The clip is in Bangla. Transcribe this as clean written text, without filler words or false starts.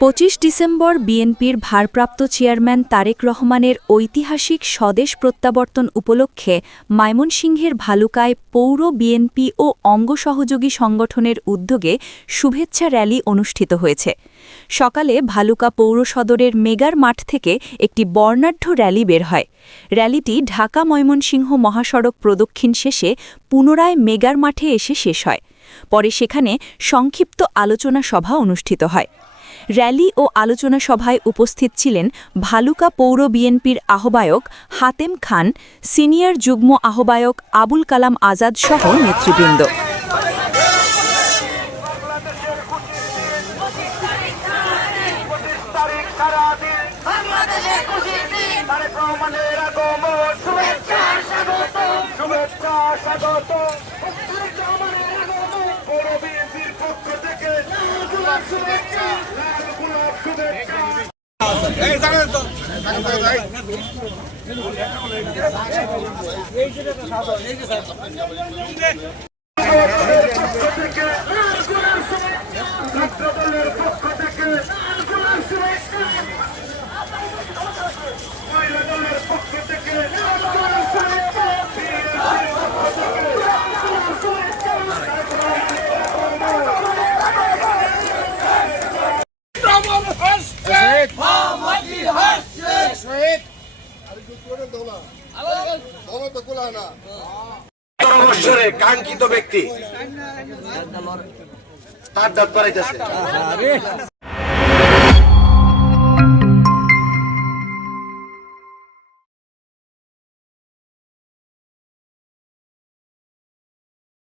25 ডিসেম্বর বিএনপির ভারপ্রাপ্ত চেয়ারম্যান তারেক রহমানের ঐতিহাসিক স্বদেশ প্রত্যাবর্তন উপলক্ষে ময়মনসিংহের ভালুকায় পৌর বিএনপি ও অঙ্গ সহযোগী সংগঠনের উদ্যোগে শুভেচ্ছা র্যালি অনুষ্ঠিত হয়েছে। সকালে ভালুকা পৌর সদরের মেগার মাঠ থেকে একটি বর্ণাঢ্য র্যালি বের হয়। র্যালিটি ঢাকা ময়মনসিংহ মহাসড়ক প্রদক্ষিণ শেষে পুনরায় মেগার মাঠে এসে শেষ হয়। পরে সেখানে সংক্ষিপ্ত আলোচনা সভা অনুষ্ঠিত হয়। র্যালি ও আলোচনা সভায় উপস্থিত ছিলেন ভালুকা পৌর বিএনপির আহ্বায়ক হাতেম খান, সিনিয়র যুগ্ম আহ্বায়ক আবুল কালাম আজাদ সহ নেতৃবৃন্দ। কাঙ্ক্ষিত ব্যক্তি তার দাঁত বাড়াইতেছে।